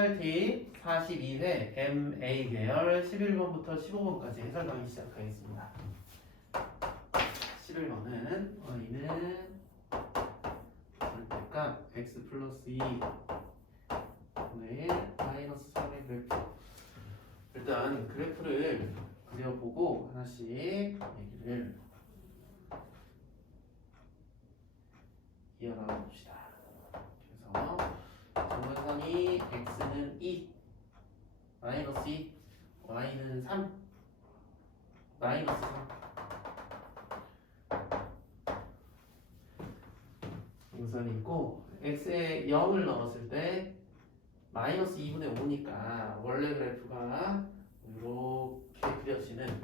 리얼 팁 42회 MA 계열 11번부터 15번까지 해설 강의 시작하겠습니다. 11번은 y는 절대값 x 플러스 2 분의 마이너스 3의 그래프. 일단 그래프를 그려보고 하나씩 얘기를 이어나가 봅시다. 그래서 정근선이 x는 2, 마이너스 2, y는 3, 마이너스 3. 정근선이 있고 x에 0을 넣었을 때 마이너스 2분의 5니까 원래 그래프가 이렇게 그려지는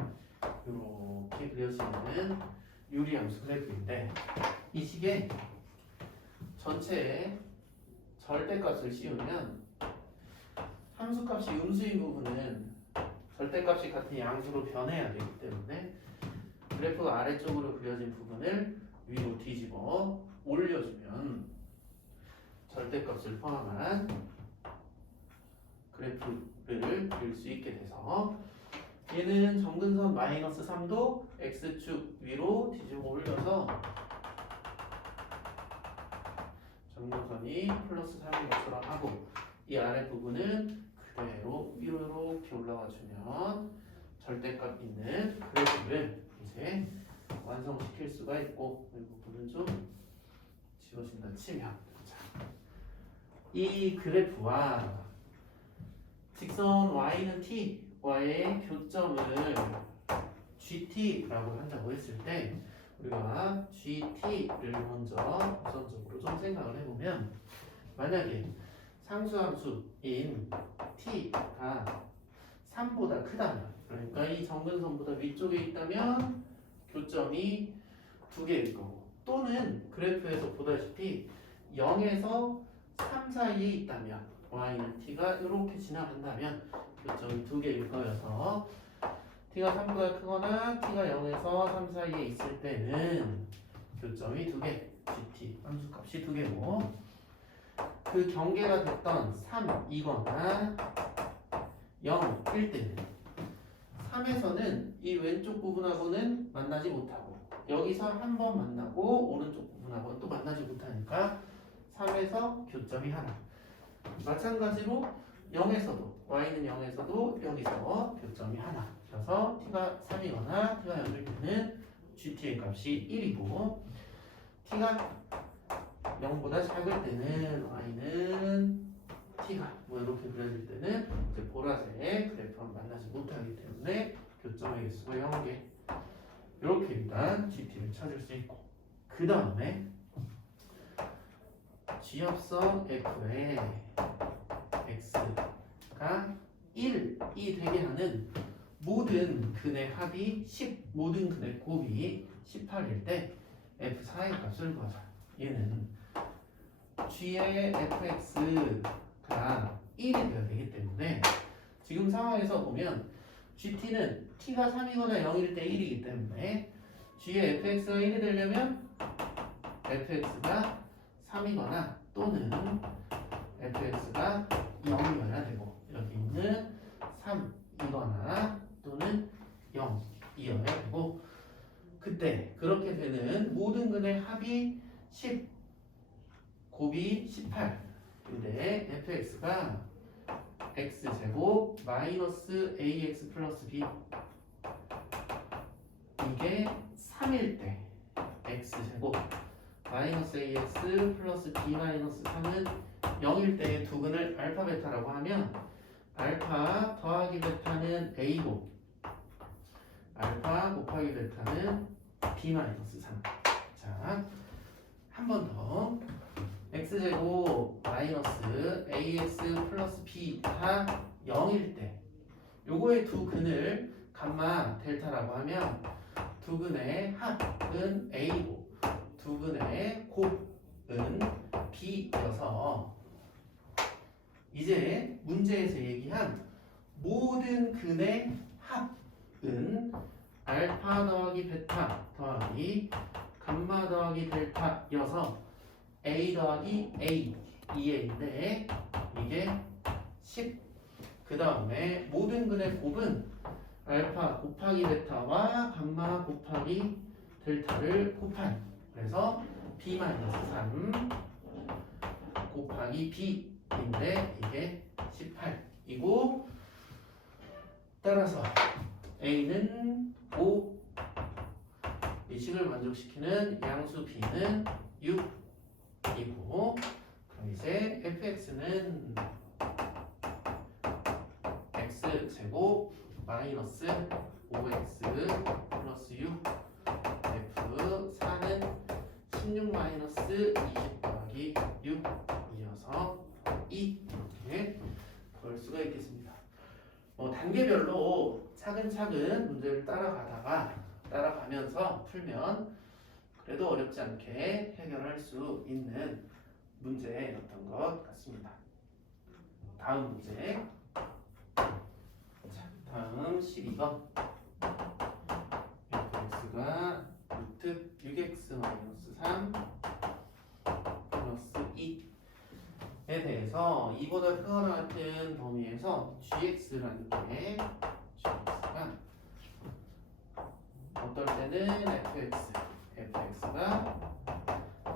유리함수 그래프인데 이 식에 전체에 절대값을 씌우면 함수값이 음수인 부분은 절대값이 같은 양수로 변해야 되기 때문에 그래프가 아래쪽으로 그려진 부분을 위로 뒤집어 올려주면 절대값을 포함한 그래프를 그릴 수 있게 돼서 얘는 점근선 마이너스 3도 x축 위로 뒤집어 올려서 점근선이 플러스 3인 것처럼 하고 이 아래 부분은 그대로 위로 이렇게 올라와 주면 절대값 있는 그래프를 이제 완성시킬 수가 있고 이 부분은 좀 지워진다 치면 이 그래프와 직선 y는 t와의 교점을 gt라고 한다고 했을 때 우리가 gt를 먼저 우선적으로 좀 생각을 해보면 만약에 상수함수인 t가 3보다 크다면 그러니까 이 정근선보다 위쪽에 있다면 교점이 2개일 거고 또는 그래프에서 보다시피 0에서 3 사이에 있다면 y는 t가 이렇게 지나간다면 교점이 2개일 거여서 t가 3보다 크거나 t가 0에서 3 사이에 있을 때는 교점이 2개, gt 함수값이 2개고 그 경계가 됐던 3이거나 0일 때는 3에서는 이 왼쪽 부분하고는 만나지 못하고 여기서 한 번 만나고 오른쪽 부분하고는 또 만나지 못하니까 3에서 교점이 하나. 마찬가지로 0에서도 y는 0에서도 여기서 교점이 하나. 그래서 t가 3이거나 t가 0일 때는 gt의 값이 1이고 t가 0보다 작을 때는 y는 t가 뭐 이렇게 그려질 때는 이제 보라색 그래프랑 만나지 못하기 때문에 교점의 개수가 0개. 이렇게 일단 gt를 찾을 수 있고 그 다음에 G합성 F에 X가 1이 되게 하는 모든 근의 합이 10, 모든 근의 곱이 18일 때 F4의 값을 구하자. 얘는 G의 fx가 1이 되어야 되기 때문에 지금 상황에서 보면 GT는 T가 3이거나 0일 때 1이기 때문에 G의 fx가 1이 되려면 fx가 3이거나 또는 fx가 0이어야 되고 여기 있는 3이거나 또는 0이어야 되고 그때 그렇게 되는 모든 근의 합이 10 곱이 18 근데 fx가 x제곱 마이너스 ax 플러스 b 이게 3일 때 x제곱 마이너스 ax 플러스 b 마이너스 3은 0일 때의 두 근을 알파 베타라고 하면 알파 더하기 베타는 a고 알파 곱하기 베타는 b 마이너스 3. 자, 한 번 더 x제곱 마이너스 ax 플러스 b가 0일 때 요거의 두 근을 감마 델타라고 하면 두 근의 합은 a고 두 근의 곱은 b여서 이제 문제에서 얘기한 모든 근의 합은 알파 더하기 베타 더하기 감마 더하기 델타여서 a 더하기 a 2a인데 이게 10. 그 다음에 모든 근의 곱은 알파 곱하기 베타와 감마 곱하기 델타를 곱한, 그래서 b-3 곱하기 b인데 이게 18이고, 따라서 a는 5, 이 식을 만족시키는 양수 b는 6이고, 그럼 이제 fx는 x제곱 마이너스 5x 플러스 6, f4는 16 마이너스 20 더하기 6 이어서 2, 이렇게 볼 수가 있겠습니다. 단계별로 차근차근 문제를 따라가면서 풀면 그래도 어렵지 않게 해결할 수 있는 문제였던 것 같습니다. 다음 문제. 자, 다음 12번. fx가 루트 6x-3 플러스 2에 대해서 2보다 크거나 같은 범위에서 gx라는 게 gx가 어떨 때는 fx가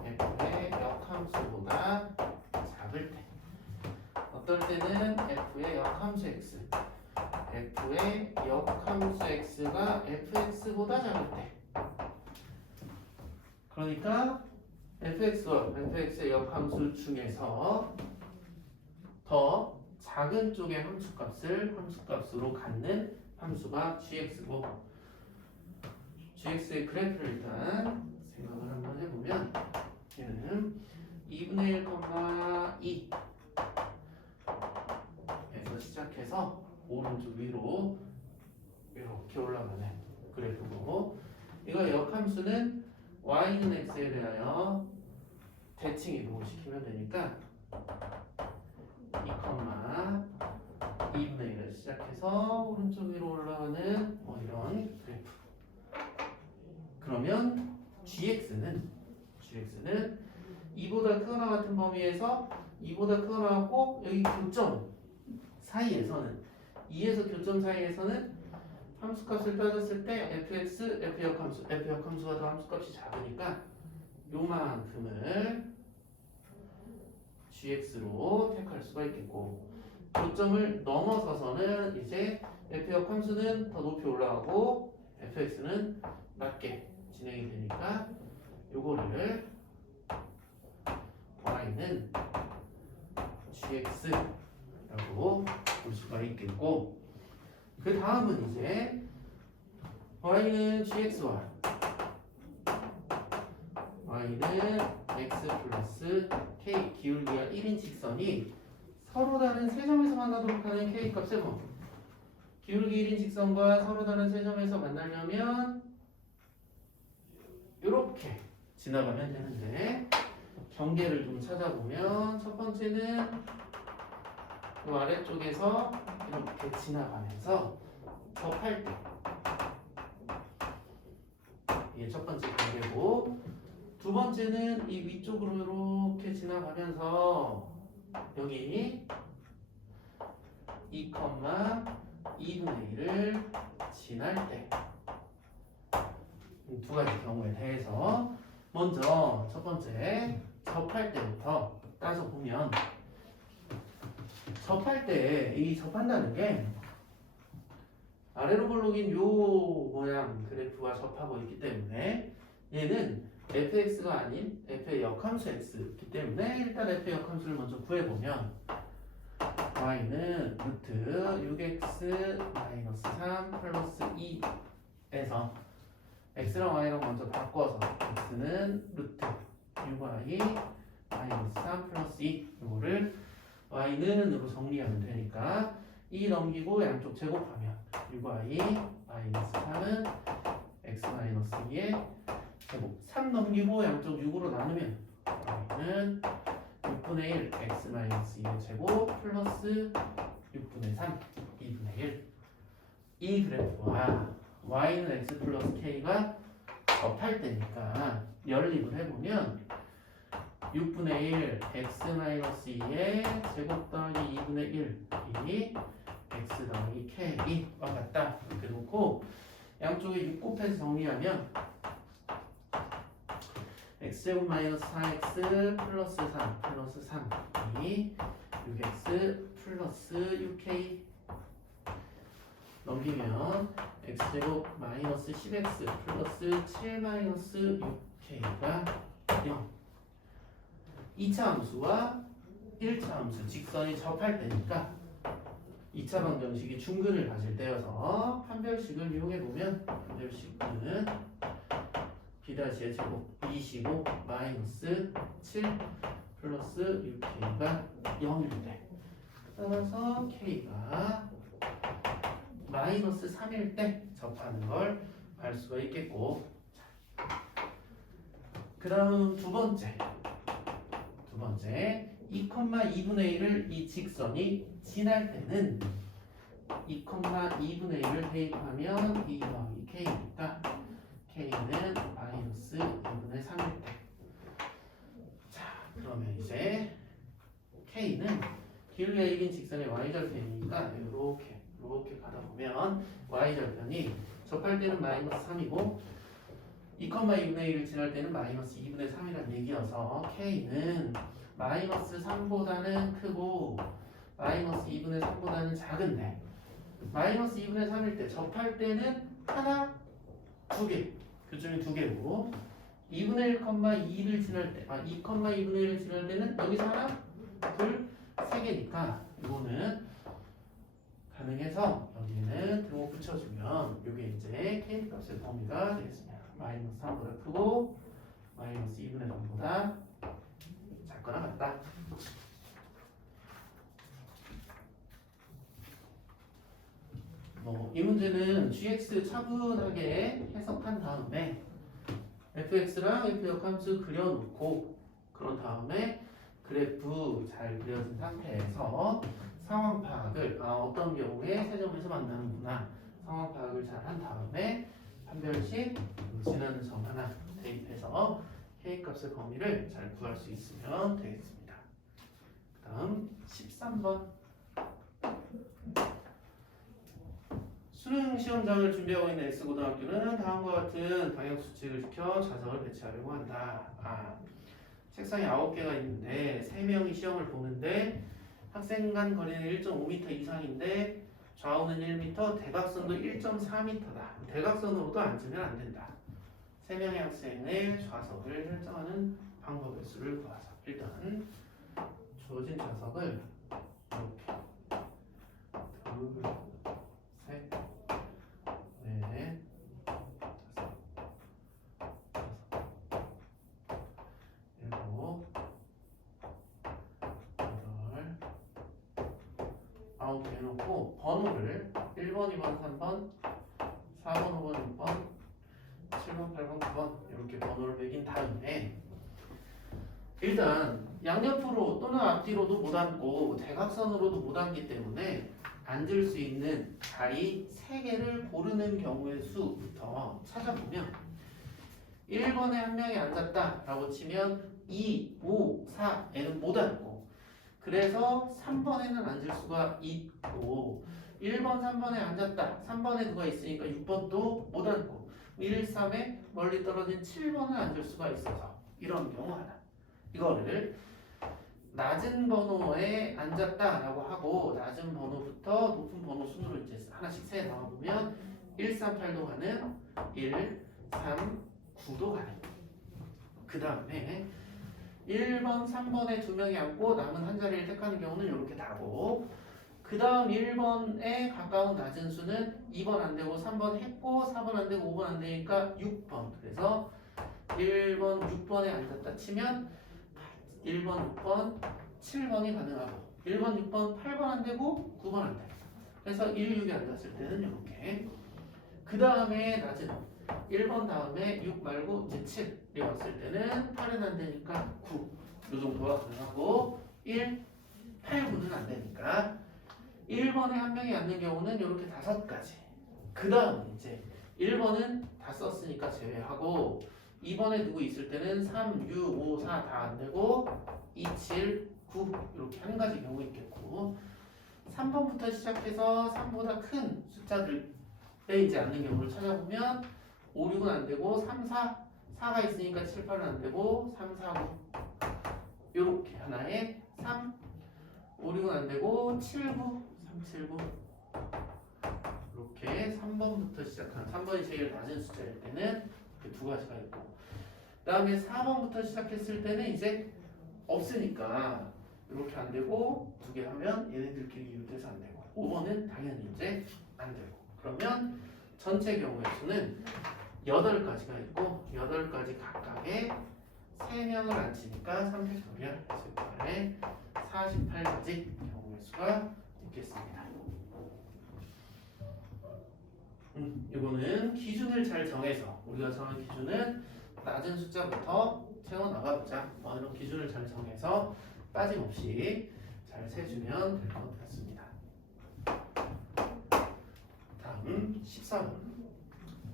f의 역함수보다 작을 때, 어떨 때는 f의 역함수 x, f의 역함수 x가 fx보다 작을 때, 그러니까 fx와 fx의 역함수 중에서 더 작은 쪽의 함수값을 함수값으로 갖는 함수가 gx고, gx의 그래프를 일단 생각을 한번 해보면 얘는 2분의 1,2 에서 시작해서 오른쪽 위로 이렇게 올라가는 그래프고, 이거 역함수는 y는 x에 대하여 대칭 이동을 시키면 되니까 2,2분의 1을 시작해서 오른쪽 위로 올라가는 이런 그래프. 그러면 gx는 2보다 크거나 같은 범위에서 2보다 크거나 같고, 여기 교점 사이에서는 2에서 교점 사이에서는 함수값을 따졌을 때 fx, f역함수가 더 함수값이 작으니까 요만큼을 gx로 택할 수가 있겠고, 교점을 넘어서서는 이제 f역함수는 더 높이 올라가고 fx는 낮게 진행이 되니까 요거를 y는 gx라고 볼 수가 있겠고, 그 다음은 이제 y는 gx와 y는 x 플러스 k, 기울기가 1인 직선이 서로 다른 세 점에서 만나도록 하는 k 값의 범위. 기울기 1인 직선과 서로 다른 세 점에서 만나려면 이렇게 지나가면 되는데, 경계를 좀 찾아보면 첫 번째는 이 아래쪽에서 이렇게 지나가면서 접할 때, 이게 첫 번째 경계고, 두 번째는 이 위쪽으로 이렇게 지나가면서 여기 2,2분의 1을 지날 때, 두 가지 경우에 대해서 먼저 첫 번째 접할 때부터 따져보면, 접할 때 이 접한다는 게 아래로 볼록인 요 모양 그래프와 접하고 있기 때문에 얘는 fx가 아닌 f의 역함수 x이기 때문에 일단 f의 역함수를 먼저 구해보면 y는 루트 6x-3 플러스 2에서 x랑 y랑 먼저 바꿔서 x는 루트 6y-3 플러스 2, 이거를 y는으로 정리하면 되니까 2 넘기고 양쪽 제곱하면 6y-3은 x-2의 제곱, 3 넘기고 양쪽 6으로 나누면 y는 6분의 1 x-2의 제곱 플러스 6분의 3 2분의 1. 이 그래프와 y는 x 플러스 k가 접할 때니까 연립을 해보면 6분의 1 x-2의 제곱 더하기 2분의 1이 x 더하기 k와 같다. 이렇게 놓고 양쪽에 6 곱해서 정리하면 x제곱 마이너스 4x 플러스 3 플러스 3이 6x 플러스 6k 넘기면 x제곱 마이너스 10x 플러스 7 마이너스 6k가 0. 2차 함수와 1차 함수 직선이 접할 때니까 2차 방정식이 중근을 가질 때여서 판별식을 이용해 보면 판별식은 b-의 제곱 25 마이너스 7 플러스 6k가 0일 때, 따라서 k가 마이너스 3일 때 접하는 걸 알 수가 있겠고, 그 다음 두 번째 2,2분의 1을 이 직선이 지날 때는 2,2분의 1을 대입하면 2 더하기 k니까 k는 마이너스 2분의 3일 때. 자, 그러면 이제 k는 기울기가 1인 직선의 y절편이니까 이렇게 가다 보면 y절편이 접할 때는 마이너스 3이고 2,2분의 1을 지날 때는 마이너스 2분의 3이라는 얘기여서 k는 마이너스 3보다는 크고 마이너스 2분의 3보다는 작은데 마이너스 2분의 3일 때 접할 때는 하나, 두 개, 그 중에 두 개고 2분의 1,2를 지날 때 2,2분의 1을 지날 때는 여기서 하나, 둘, 세 개니까 이거는 가능해서 여기는 등호 붙여주면 이게 이제 k 값의 범위가 되겠습니다. 마이너스 3보다 크고 마이너스 2분의 3보다 작거나 같다. 이 문제는 gx 차분하게 해석한 다음에 fx랑 f 역함수 그려놓고 그런 다음에 그래프 잘 그려진 상태에서 상황 파악을 어떤 경우에 세 점에서 만나는구나 상황 파악을 잘 한 다음에 판별식 지나는 점 하나 대입해서 k값의 범위를 잘 구할 수 있으면 되겠습니다. 그 다음 13번 수능 시험장을 준비하고 있는 S고등학교는 다음과 같은 방향수칙을 지켜 좌석을 배치하려고 한다. 책상이 9개가 있는데 3명이 시험을 보는데 학생 간 거리는 1.5m 이상인데 좌우는 1m, 대각선도 1.4m다. 대각선으로도 앉으면 안 된다. 3명의 학생의 좌석을 설정하는 방법의 수를 구하자. 일단 주어진 좌석을 이렇게 둘, 셋, 넷, 다섯, 일곱, 여덟, 아홉 개 해놓고 번호를 1번, 2번, 3번, 4번, 5번, 6번, 7번, 8번, 9번 이렇게 번호를 매긴 다음에 일단 양옆으로 또는 앞뒤로도 못 앉고 대각선으로도 못 앉기 때문에 앉을 수 있는 자리 3개를 고르는 경우의 수부터 찾아보면 1번에 한 명이 앉았다 라고 치면 2, 5, 4에는 못 앉고 그래서 3번에는 앉을 수가 있고 1번, 3번에 앉았다 3번에 누가 있으니까 6번도 못 앉고 1, 3에 멀리 떨어진 7번에 앉을 수가 있어서 이런 경우 하나 이거를 낮은 번호에 앉았다라고 하고 낮은 번호부터 높은 번호 순으로 이제 하나씩 세 나와보면 1, 3, 8도 가는 1, 3, 9도 가는 그 다음에 1번, 3번에 2명이 앉고 남은 한 자리를 택하는 경우는 이렇게 다고 그 다음 1번에 가까운 낮은 수는 2번 안 되고 3번 했고 4번 안 되고 5번 안 되니까 6번 그래서 1번, 6번에 앉았다 치면 1번, 6번, 7번이 가능하고 1번, 6번, 8번 안 되고 9번 안 돼. 그래서 1, 6에 앉았을 때는 이렇게 그 다음에 낮은 1번 다음에 6 말고 이제 7이 왔을 때는 8은 안 되니까 9 이 정도가 가능하고 1, 8, 9는 안 되니까 1번에 한 명이 앉는 경우는 이렇게 5가지 그 다음 이제 1번은 다 썼으니까 제외하고 2번에 누구 있을 때는 3, 6, 5, 4 다 안 되고 2, 7, 9 이렇게 한 가지 경우 있겠고 3번부터 시작해서 3보다 큰 숫자들 빼이지 않는 경우를 찾아보면 5, 6은 안 되고 3, 4가 있으니까 7, 8은 안 되고 3, 4, 9 이렇게 하나에 3, 5, 6은 안 되고 7, 9, 3, 7, 9 이렇게 3번부터 시작하는 3번이 제일 낮은 숫자일 때는 그 두 가지가 있고 그 다음에 4번부터 시작했을 때는 이제 없으니까 이렇게 안 되고 두 개 하면 얘네들끼리 이웃돼서 안 되고 5번은 당연히 이제 안 되고 그러면 전체 경우의 수는 8가지가 있고 8가지 각각에 3명을 안 치니까 3팩토리얼 숫자에 48가지 경우의 수가 있겠습니다. 이거는 기준을 잘 정해서 우리가 정한 기준은 낮은 숫자부터 채워 나가보자. 이런 기준을 잘 정해서 빠짐없이 잘 세주면 될 것 같습니다. 다음 14번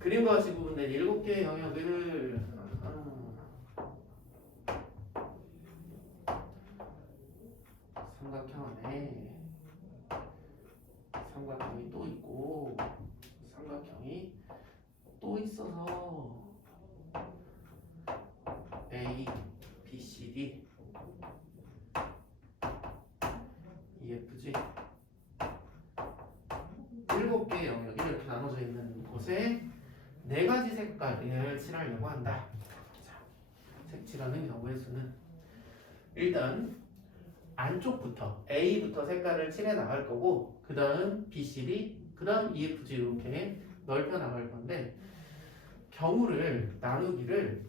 그림과 같이 구분된 7개의 영역을 삼각형 안에 삼각형이 또 있고 삼각형이 또 있어서 A, B, C, D, EFG 7개의 영역이 이렇게 나눠져 있는 곳에 4가지 색깔을 칠하려고 한다. 자, 색칠하는 경우의 수는 일단 안쪽부터 A부터 색깔을 칠해 나갈 거고 그 다음 B, C, D, 그 다음 EFG 이렇게 넓혀 나갈 건데 경우를 나누기를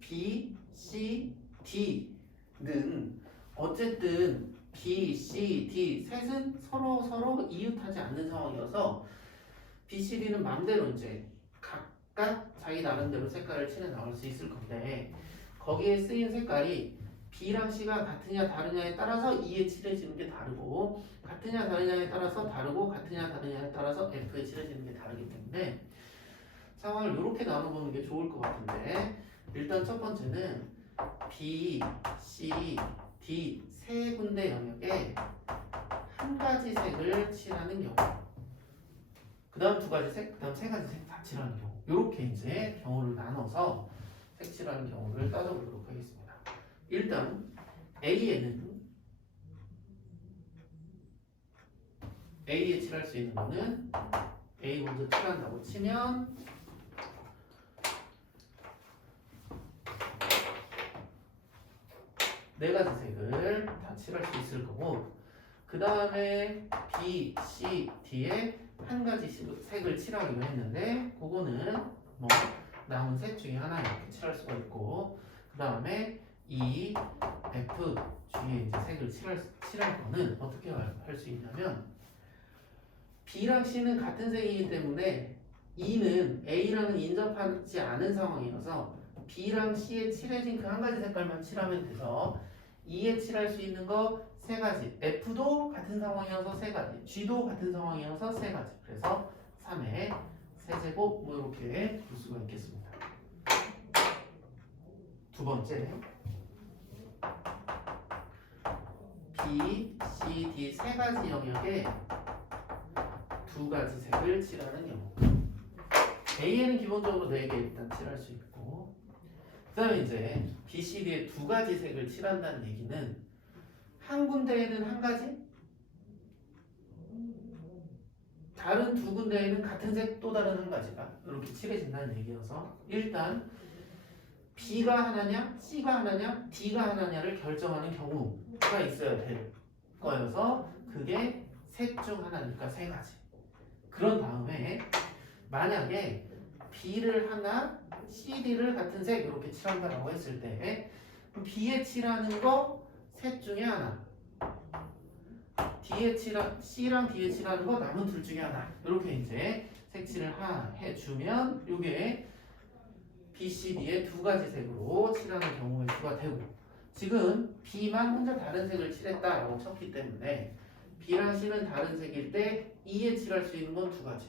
B, C, D는 어쨌든 B, C, D 셋은 서로 이웃하지 않는 상황이어서 B, C, D는 맘대로 이제 각각 자기 나름대로 색깔을 칠해 나올 수 있을 건데 거기에 쓰인 색깔이 B랑 C가 같으냐 다르냐에 따라서 E에 칠해지는 게 다르고 같으냐 다르냐에 따라서 다르고 같으냐 다르냐에 따라서 F에 칠해지는 게 다르기 때문에 상황을 이렇게 나눠보는 게 좋을 것 같은데 일단 첫 번째는 B, C, D 세 군데 영역에 한 가지 색을 칠하는 경우 그 다음 두 가지 색, 그 다음 세 가지 색 다 칠하는 경우 이렇게 이제 경우를 나눠서 색칠하는 경우를 따져보도록 하겠습니다. 일단 A에는 A에 칠할 수 있는 거는 A 먼저 칠한다고 치면 네 가지 색을 다 칠할 수 있을 거고 그 다음에 B, C, D에 한 가지 색을 칠하기로 했는데 그거는 뭐 남은 색 중에 하나 이렇게 칠할 수가 있고 그 다음에 E, F, G에 이제 색을 칠할 거는 어떻게 할 수 있냐면 B랑 C는 같은 색이기 때문에 E는 A랑은 인접하지 않은 상황이어서 B랑 C에 칠해진 그 한 가지 색깔만 칠하면 돼서 E에 칠할 수 있는 거 세 가지 F도 같은 상황이어서 세 가지 G도 같은 상황이어서 세 가지 그래서 3의 세제곱 뭐 이렇게 볼 수가 있겠습니다. 두 번째 B, C, D 세 가지 영역에 두 가지 색을 칠하는 경우 A에는 기본적으로 4개 일단 칠할 수 있고 그 다음에 이제 B, C, D에 두 가지 색을 칠한다는 얘기는 한 군데에는 한 가지 다른 두 군데에는 같은 색 또 다른 한 가지가 이렇게 칠해진다는 얘기여서 일단 B가 하나냐 C가 하나냐 D가 하나냐를 결정하는 경우가 있어야 될 거여서 그게 셋 중 하나니까 세 가지 그런 다음에 만약에 B를 하나 CD를 같은 색 이렇게 칠한다라고 했을 때 B에 칠하는 거 셋 중에 하나 C랑 D에 칠하는 거 남은 둘 중에 하나 이렇게 이제 색칠을 해주면 이게 B, C, D의 두 가지 색으로 칠하는 경우의 수가 되고 지금 B만 혼자 다른 색을 칠했다라고 쳤기 때문에 B랑 C는 다른 색일 때 E에 칠할 수 있는 건 두 가지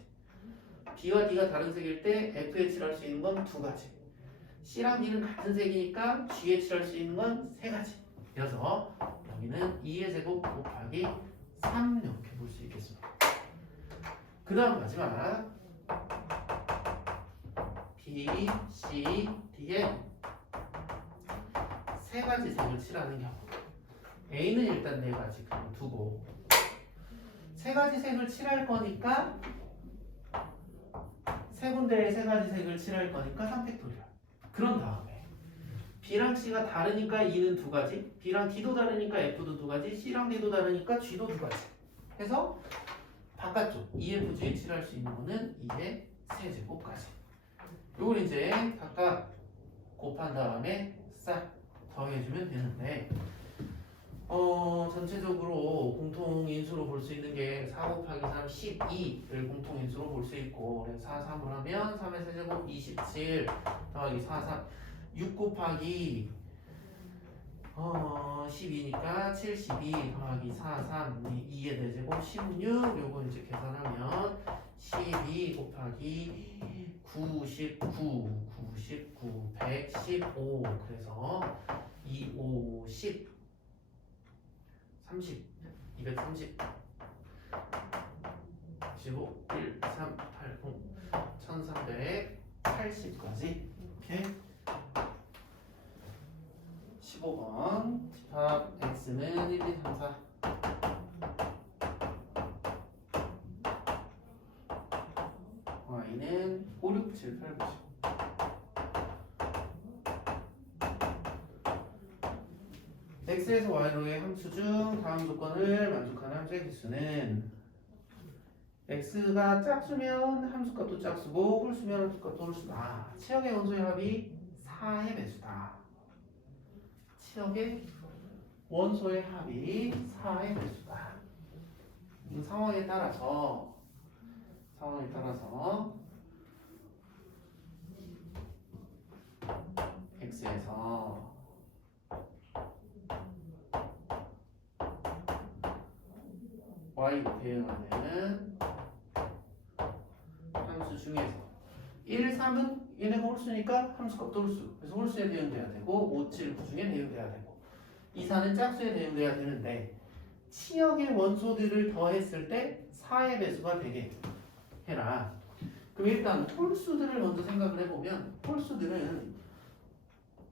B와 D가 다른 색일 때 F에 칠할 수 있는 건 두 가지. C랑 D는 같은 색이니까 G에 칠할 수 있는 건 세 가지. 그래서 여기는 2의 제곱 곱하기 3 이렇게 볼 수 있겠습니다. 그 다음 마지막 B, C, D에 세 가지 색을 칠하는 경우 A는 일단 네 가지 그럼 두고 세 가지 색을 칠할 거니까 세 군데에 세 가지 색을 칠할 거니까 3팩토리얼. 그런 다음에 B랑 C가 다르니까 E는 두 가지, B랑 D도 다르니까 F도 두 가지, C랑 D도 다르니까 G도 두 가지 해서 바깥쪽 EFG에 칠할 수 있는 거는 2의 세제곱까지. 요걸 이제 각각 곱한 다음에 싹 더해주면 되는데 전체적으로 공통인수로 볼 수 있는 게 4 곱하기 3 12를 공통인수로 볼 수 있고 4, 3을 하면 3의 세제곱 27 더하기 4, 3 6 곱하기 12니까 72 더하기 4, 3 2의 대제곱 16 요거 이제 계산하면 12 곱하기 99 115 그래서 2, 5, 10 30 230 15 1, 3, 8, 0 1380까지 이렇게 15번 집합 x는 1, 2, 3, 4 y는 5, 6, 7, 8, 9, 10 x에서 y로의 함수 중 다음 조건을 만족하는 함수의 개수는 x가 짝수면 함수값도 짝수고 홀수면 함수값도 홀수다. 치역의 원소의 합이 4의 배수다. 치역의 원소의 합이 4의 배수다. 이 상황에 따라서 x에서 y로 대응하는 함수 중에서 1, 3은 얘네가 홀수니까 함수값도 홀수. 그래서 홀수에 대응돼야 되고 5, 7, 9 중에 대응돼야 되고 2, 4는 짝수에 대응돼야 되는데 치역의 원소들을 더했을 때 4의 배수가 되게 해라. 그럼 일단 홀수들을 먼저 생각을 해보면 홀수들은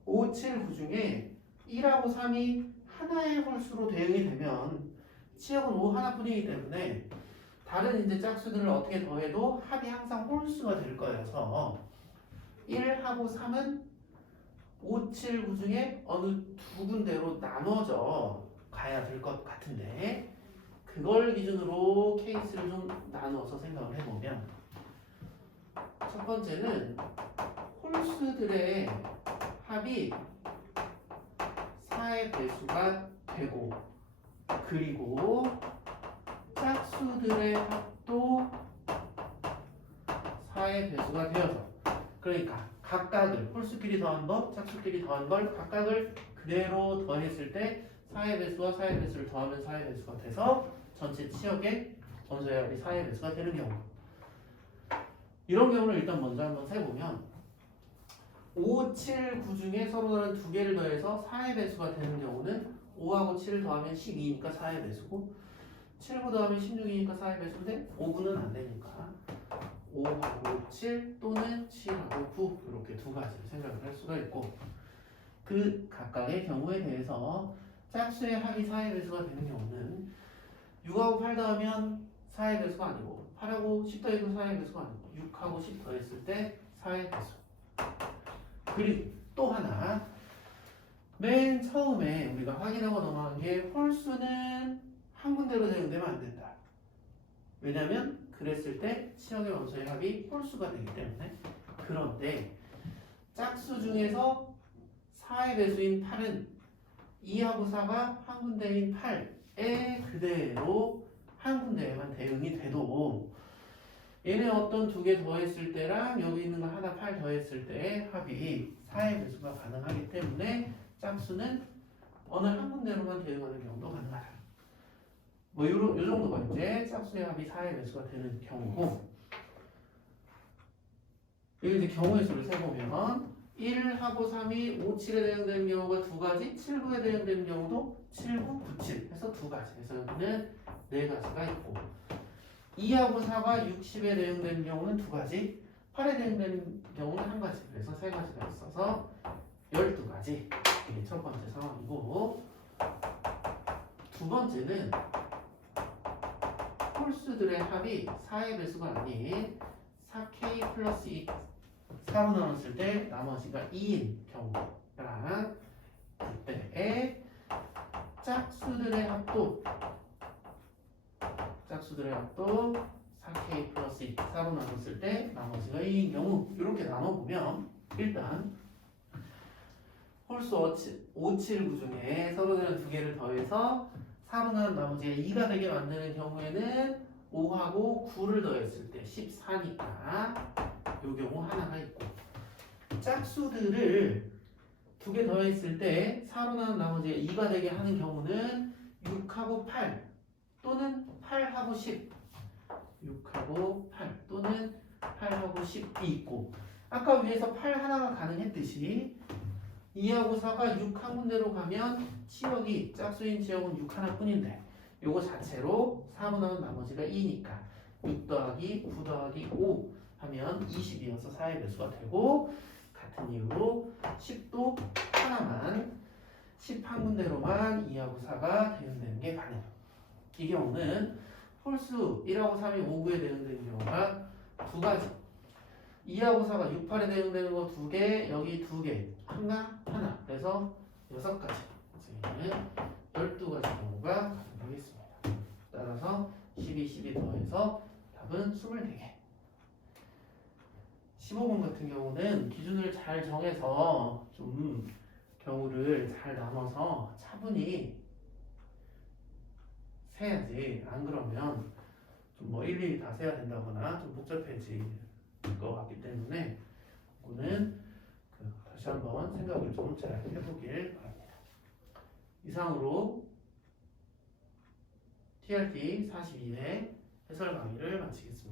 5, 7, 9 중에 1하고 3이 하나의 홀수로 대응이 되면 치역은 5 하나뿐이기 때문에 다른 이제 짝수들을 어떻게 더해도 합이 항상 홀수가 될 거여서 1하고 3은 5, 7, 9 중에 어느 두 군데로 나눠져 가야 될 것 같은데 그걸 기준으로 케이스를 좀 나눠서 생각을 해보면 첫 번째는 홀수들의 합이 4의 배수가 되고 그리고 짝수들의 합도 4의 배수가 되어서 그러니까 각각을 홀수끼리 더한 거, 짝수끼리 더한 걸 각각을 그대로 더했을 때 4의 배수와 4의 배수를 더하면 4의 배수가 돼서 전체 치역의 원소의 합이 4의 배수가 되는 경우 이런 경우를 일단 먼저 한번 세보면 5, 7, 9 중에 서로 다른 두 개를 더해서 4의 배수가 되는 경우는 5하고 7을 더하면 12니까 4의 배수고 7하고 더하면 16이니까 4의 배수인데 5분은 안 되니까 5하고 7 또는 7하고 9 이렇게 두 가지를 생각을 할 수가 있고 그 각각의 경우에 대해서 짝수의 합이 4의 배수가 되는 경우는 6하고 8 더하면 4의 배수가 아니고 8하고 10 더해도 4의 배수가 아니고 6하고 10 더했을 때 4의 배수. 그리고 또 하나 맨 처음에 우리가 확인하고 넘어간 게 홀수는 한 군데로 대응되면 안 된다. 왜냐면 그랬을 때 치역의 원소의 합이 홀수가 되기 때문에. 그런데 짝수 중에서 4의 배수인 8은 2하고 4가 한 군데인 8에 그대로 한 군데에만 대응이 돼도 얘네 어떤 두 개 더했을 때랑 여기 있는 거 하나 8 더했을 때 합이 4의 배수가 가능하기 때문에 짝수는 어느 한 군데로만 대응하는 경우도 가능하다. 뭐 요 정도가 이제 짝수의 합이 4의 배수가 되는 경우고 여기 이제 경우의 수를 세보면 1하고 3이 5, 7에 대응되는 경우가 두 가지, 7, 9에 대응되는 경우도 7, 9, 9, 7 해서 두 가지. 그래서 여기는 네 가지가 있고 2하고 4가 60에 대응되는 경우는 두 가지, 8에 대응되는 경우는 한 가지. 그래서 세 가지가 있어서 12가지. 이게 첫 번째 상황이고 두 번째는 홀수들의 합이 4의 배수가 아닌 4k 플러스 2 4로 나눴을 때 나머지가 2인 경우랑 그때에 짝수들의 합도 4k 플러스 2 4로 나눴을 때 나머지가 2인 경우 이렇게 나눠보면 일단 홀수 5, 7, 9 중에 서로 다른 두 개를 더해서 4로 나눈 나머지가 2가 되게 만드는 경우에는 5하고 9를 더했을 때 14니까 이 경우 하나가 있고 짝수들을 두 개 더했을 때 4로 나눈 나머지가 2가 되게 하는 경우는 6하고 8 또는 8하고 10 6하고 8 또는 8하고 10이 있고 아까 위에서 8 하나가 가능했듯이 2하고 4가 6 한 군데로 가면 치역이 짝수인 치역은 6 하나뿐인데 요거 자체로 4로 나눈 나머지가 2니까 6 더하기 9 더하기 5 하면 20이어서 4의 배수가 되고 같은 이유로 10도 하나만 10 한 군데로만 2하고 4가 대응되는 게 가능. 이 경우는 홀수 1하고 3이 5, 9에 대응되는 경우가 두 가지 2하고 4가 6, 8에 대응되는 거 두 개, 여기 두 개, 하나. 그래서 6가지. 그래서 12가지 경우가 가능하겠습니다. 따라서 12, 12 더해서 답은 24개. 15번 같은 경우는 기준을 잘 정해서 좀 경우를 잘 나눠서 차분히 세야지. 안 그러면 좀 뭐 일일이 다 세야 된다거나 좀 복잡해질 것 같기 때문에 이거는 다시 한번 생각을 좀 잘 해보길 바랍니다. 이상으로 TRT 42회 해설 강의를 마치겠습니다.